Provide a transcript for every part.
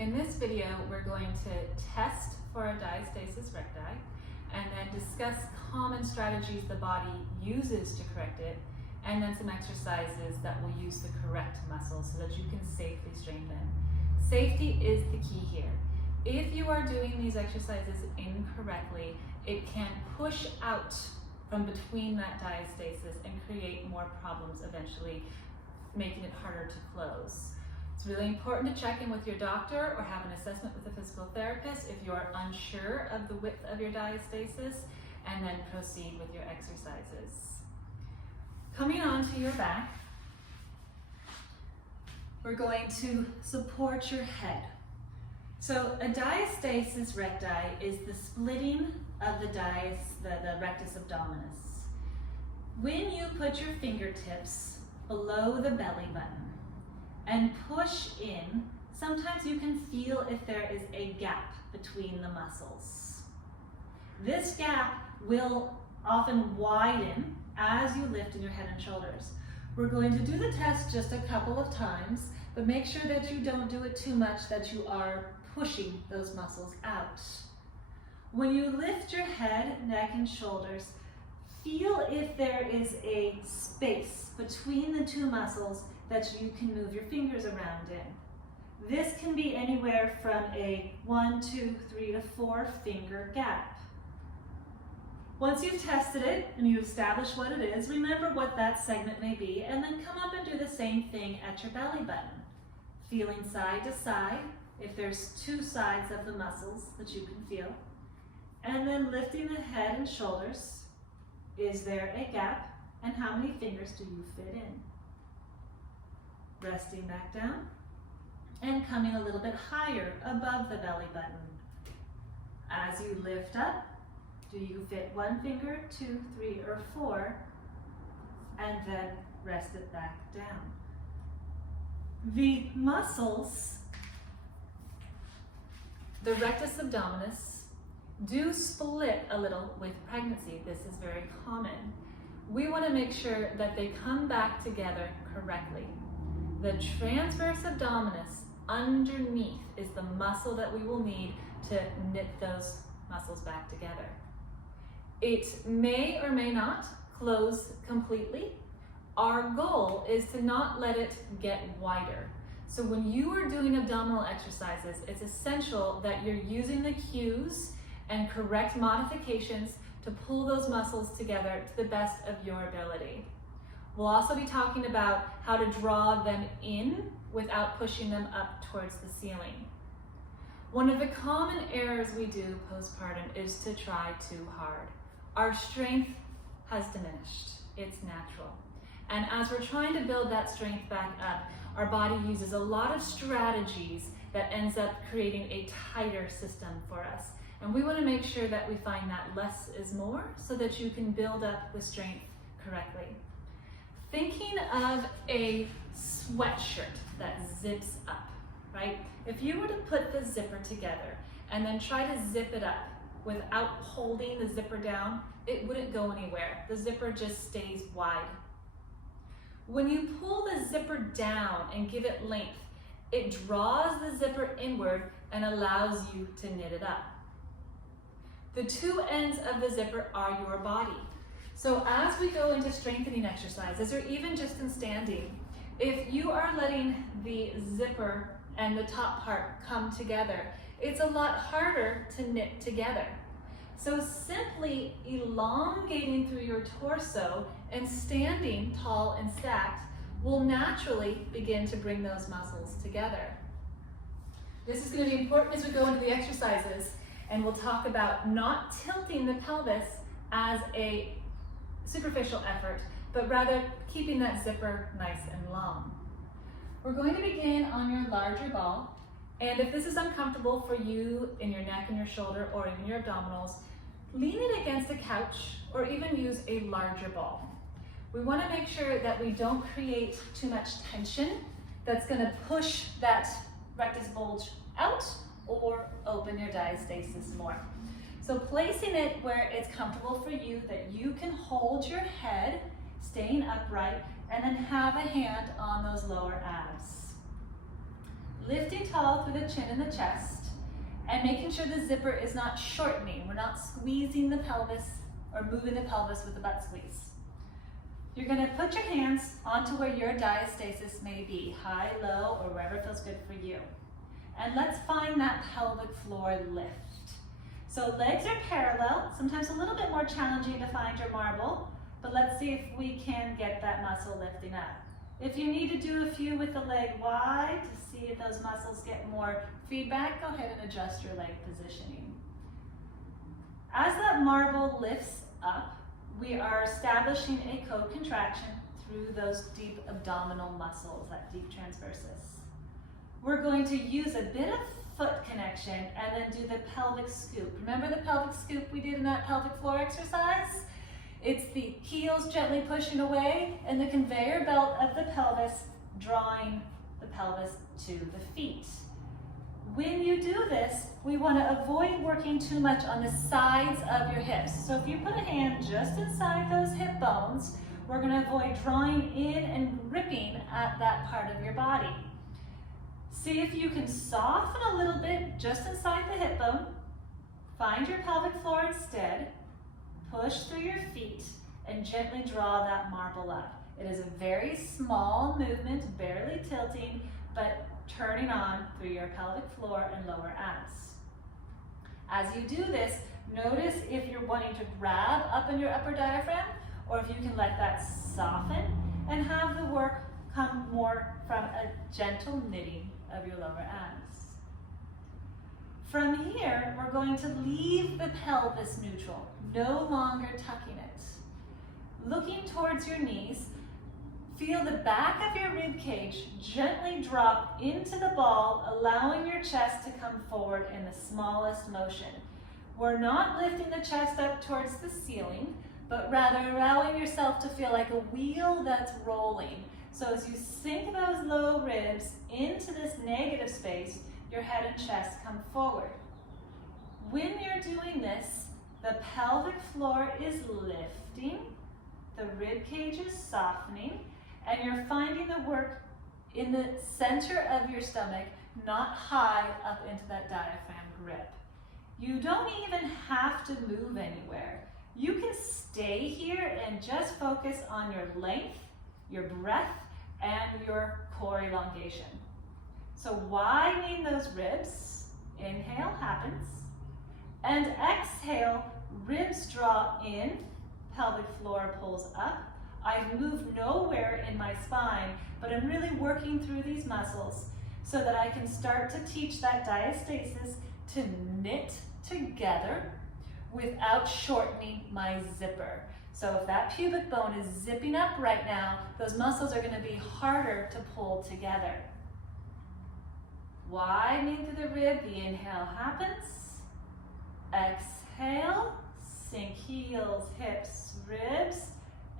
In this video, we're going to test for a diastasis recti and then discuss common strategies the body uses to correct it, and then some exercises that will use the correct muscles so that you can safely strengthen. Safety is the key here. If you are doing these exercises incorrectly, it can push out from between that diastasis and create more problems, eventually making it harder to close. It's really important to check in with your doctor or have an assessment with a physical therapist if you're unsure of the width of your diastasis, and then proceed with your exercises. Coming onto your back, we're going to support your head. So a diastasis recti is the splitting of the rectus abdominis. When you put your fingertips below the belly button and push in, sometimes you can feel if there is a gap between the muscles. This gap will often widen as you lift in your head and shoulders. We're going to do the test just a couple of times, but make sure that you don't do it too much, that you are pushing those muscles out. When you lift your head, neck, and shoulders, feel if there is a space between the two muscles that you can move your fingers around in. This can be anywhere from a 1, 2, 3 to 4 finger gap. Once you've tested it and you've established what it is, remember what that segment may be, and then come up and do the same thing at your belly button. Feeling side to side, if there's two sides of the muscles that you can feel, and then lifting the head and shoulders. Is there a gap, and how many fingers do you fit in? Resting back down and coming a little bit higher above the belly button. As you lift up, do you fit 1 finger, 2, 3, or 4, and then rest it back down? The muscles, the rectus abdominis, do split a little with pregnancy. This is very common. We want to make sure that they come back together correctly. The transverse abdominis underneath is the muscle that we will need to knit those muscles back together. It may or may not close completely. Our goal is to not let it get wider. So when you are doing abdominal exercises, it's essential that you're using the cues and correct modifications to pull those muscles together to the best of your ability. We'll also be talking about how to draw them in without pushing them up towards the ceiling. One of the common errors we do postpartum is to try too hard. Our strength has diminished. It's natural. And as we're trying to build that strength back up, our body uses a lot of strategies that ends up creating a tighter system for us. And we want to make sure that we find that less is more so that you can build up the strength correctly. Thinking of a sweatshirt that zips up, right? If you were to put the zipper together and then try to zip it up without holding the zipper down, it wouldn't go anywhere. The zipper just stays wide. When you pull the zipper down and give it length, it draws the zipper inward and allows you to knit it up. The two ends of the zipper are your body. So as we go into strengthening exercises, or even just in standing, if you are letting the zipper and the top part come together, it's a lot harder to knit together. So simply elongating through your torso and standing tall and stacked will naturally begin to bring those muscles together. This is going to be important as we go into the exercises, and we'll talk about not tilting the pelvis as a superficial effort, but rather keeping that zipper nice and long. We're going to begin on your larger ball, and if this is uncomfortable for you in your neck and your shoulder or even your abdominals, lean it against a couch or even use a larger ball. We want to make sure that we don't create too much tension that's going to push that rectus bulge out or open your diastasis more. So placing it where it's comfortable for you, that you can hold your head, staying upright, and then have a hand on those lower abs. Lifting tall through the chin and the chest, and making sure the zipper is not shortening. We're not squeezing the pelvis or moving the pelvis with the butt squeeze. You're going to put your hands onto where your diastasis may be, high, low, or wherever feels good for you. And let's find that pelvic floor lift. So legs are parallel, sometimes a little bit more challenging to find your marble, but let's see if we can get that muscle lifting up. If you need to do a few with the leg wide to see if those muscles get more feedback, go ahead and adjust your leg positioning. As that marble lifts up, we are establishing a co-contraction through those deep abdominal muscles, that deep transversus. We're going to use a bit of foot connection and then do the pelvic scoop. Remember the pelvic scoop we did in that pelvic floor exercise? It's the heels gently pushing away and the conveyor belt of the pelvis drawing the pelvis to the feet. When you do this, we want to avoid working too much on the sides of your hips. So if you put a hand just inside those hip bones, we're going to avoid drawing in and gripping at that part of your body. See if you can soften a little bit just inside the hip bone. Find your pelvic floor instead. Push through your feet and gently draw that marble up. It is a very small movement, barely tilting, but turning on through your pelvic floor and lower abs. As you do this, notice if you're wanting to grab up in your upper diaphragm or if you can let that soften and have the work come more from a gentle knitting of your lower abs. From here, we're going to leave the pelvis neutral, no longer tucking it. Looking towards your knees, feel the back of your rib cage gently drop into the ball, allowing your chest to come forward in the smallest motion. We're not lifting the chest up towards the ceiling, but rather allowing yourself to feel like a wheel that's rolling. So as you sink those low ribs into this negative space, your head and chest come forward. When you're doing this, the pelvic floor is lifting, the rib cage is softening, and you're finding the work in the center of your stomach, not high up into that diaphragm grip. You don't even have to move anywhere. You can stay here and just focus on your length, your breath, and your core elongation. So widening those ribs, inhale happens, and exhale, ribs draw in, pelvic floor pulls up. I've moved nowhere in my spine, but I'm really working through these muscles so that I can start to teach that diastasis to knit together without shortening my zipper. So if that pubic bone is zipping up right now, those muscles are going to be harder to pull together. Widening through the rib, the inhale happens. Exhale, sink heels, hips, ribs,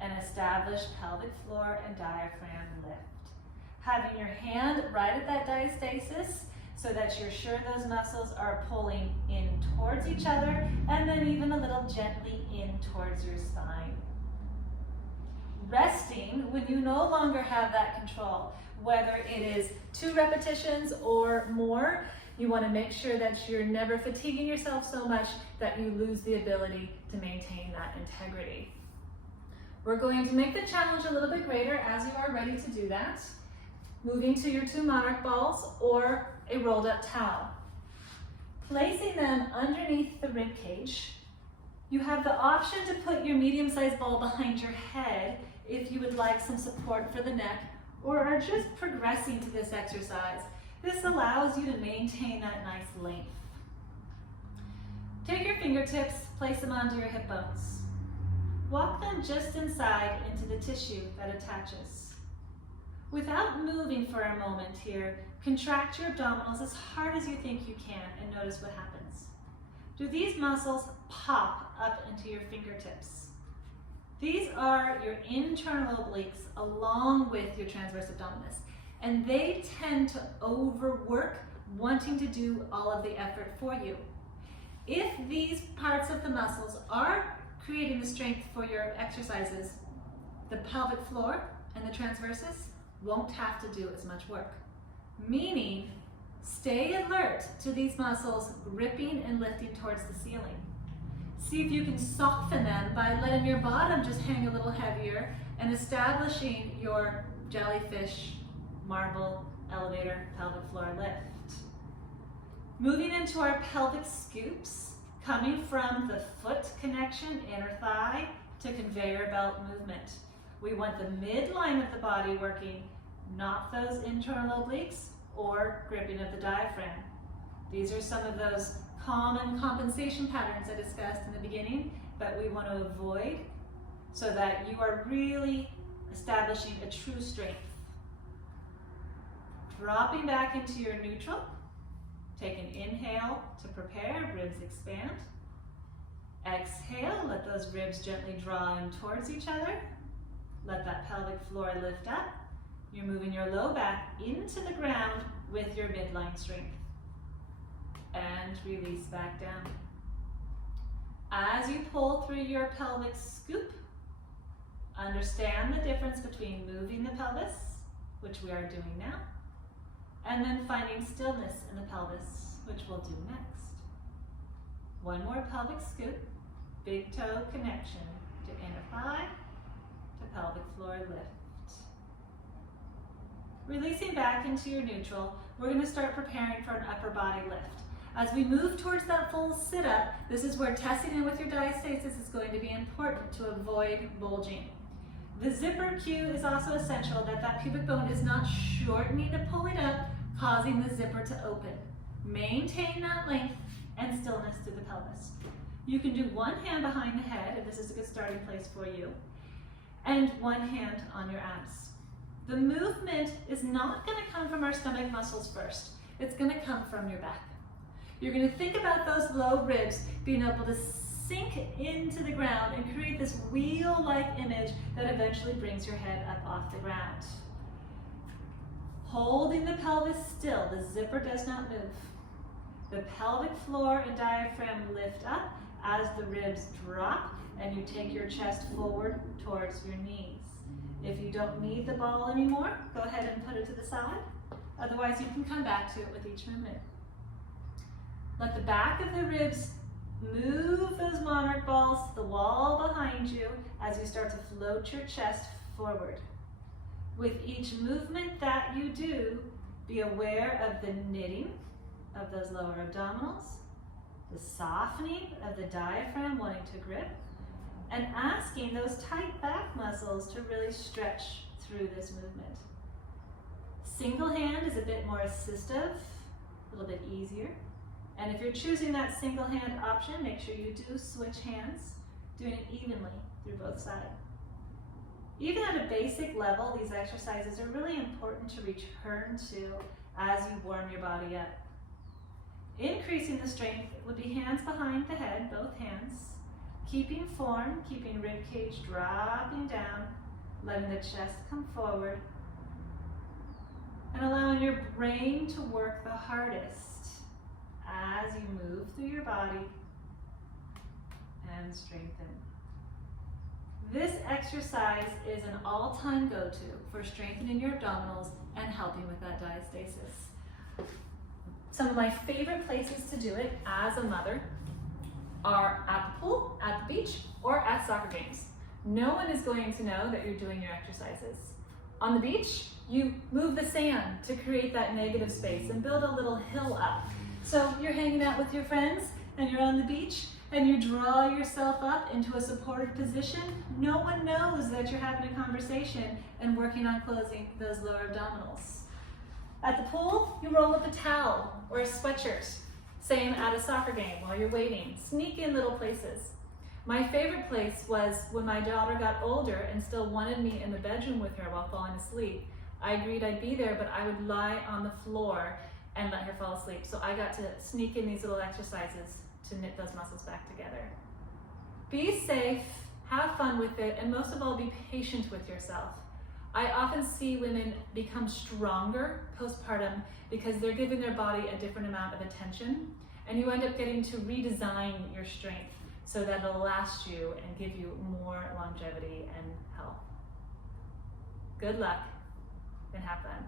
and establish pelvic floor and diaphragm lift. Having your hand right at that diastasis so that you're sure those muscles are pulling in towards each other and then even a little gently in towards your spine. Resting when you no longer have that control, whether it is 2 repetitions or more, you want to make sure that you're never fatiguing yourself so much that you lose the ability to maintain that integrity. We're going to make the challenge a little bit greater as you are ready to do that. Moving to your 2 monarch balls or a rolled up towel. Placing them underneath the rib cage. You have the option to put your medium-sized ball behind your head if you would like some support for the neck or are just progressing to this exercise. This allows you to maintain that nice length. Take your fingertips, place them onto your hip bones. Walk them just inside into the tissue that attaches. Without moving for a moment here, contract your abdominals as hard as you think you can and notice what happens. Do these muscles pop up into your fingertips? These are your internal obliques along with your transverse abdominis, and they tend to overwork, wanting to do all of the effort for you. If these parts of the muscles are creating the strength for your exercises, the pelvic floor and the transversus won't have to do as much work, meaning stay alert to these muscles gripping and lifting towards the ceiling. See if you can soften them by letting your bottom just hang a little heavier and establishing your jellyfish, marble, elevator, pelvic floor lift. Moving into our pelvic scoops, coming from the foot connection, inner thigh, to conveyor belt movement. We want the midline of the body working, not those internal obliques or gripping of the diaphragm. These are some of those common compensation patterns I discussed in the beginning, but we want to avoid so that you are really establishing a true strength. Dropping back into your neutral. Take an inhale to prepare, ribs expand. Exhale, let those ribs gently draw in towards each other. Let that pelvic floor lift up. You're moving your low back into the ground with your midline strength. And release back down. As you pull through your pelvic scoop, understand the difference between moving the pelvis, which we are doing now, and then finding stillness in the pelvis, which we'll do next. One more pelvic scoop, big toe connection to inner thigh, to pelvic floor lift. Releasing back into your neutral, we're going to start preparing for an upper body lift. As we move towards that full sit-up, this is where testing in with your diastasis is going to be important to avoid bulging. The zipper cue is also essential, that pubic bone is not shortening to pull it up, causing the zipper to open. Maintain that length and stillness through the pelvis. You can do one hand behind the head, if this is a good starting place for you, and one hand on your abs. The movement is not going to come from our stomach muscles first. It's going to come from your back. You're going to think about those low ribs being able to sink into the ground and create this wheel-like image that eventually brings your head up off the ground. Holding the pelvis still, the zipper does not move. The pelvic floor and diaphragm lift up as the ribs drop and you take your chest forward towards your knees. If you don't need the ball anymore, go ahead and put it to the side. Otherwise, you can come back to it with each movement. Let the back of the ribs move those monarch balls to the wall behind you as you start to float your chest forward. With each movement that you do, be aware of the knitting of those lower abdominals, the softening of the diaphragm wanting to grip, and asking those tight back muscles to really stretch through this movement. Single hand is a bit more assistive, a little bit easier. And if you're choosing that single hand option, make sure you do switch hands, doing it evenly through both sides. Even at a basic level, these exercises are really important to return to as you warm your body up. Increasing the strength would be hands behind the head, both hands, keeping form, keeping rib cage dropping down, letting the chest come forward, and allowing your brain to work the hardest as you move through your body and strengthen. This exercise is an all-time go-to for strengthening your abdominals and helping with that diastasis. Some of my favorite places to do it as a mother are at the pool, at the beach, or at soccer games. No one is going to know that you're doing your exercises. On the beach, you move the sand to create that negative space and build a little hill up. So you're hanging out with your friends and you're on the beach and you draw yourself up into a supported position. No one knows that you're having a conversation and working on closing those lower abdominals. At the pool, you roll up a towel or a sweatshirt. Same at a soccer game while you're waiting. Sneak in little places. My favorite place was when my daughter got older and still wanted me in the bedroom with her while falling asleep. I agreed I'd be there, but I would lie on the floor and let her fall asleep. So I got to sneak in these little exercises to knit those muscles back together. Be safe, have fun with it, and most of all, be patient with yourself. I often see women become stronger postpartum because they're giving their body a different amount of attention, and you end up getting to redesign your strength so that it'll last you and give you more longevity and health. Good luck and have fun.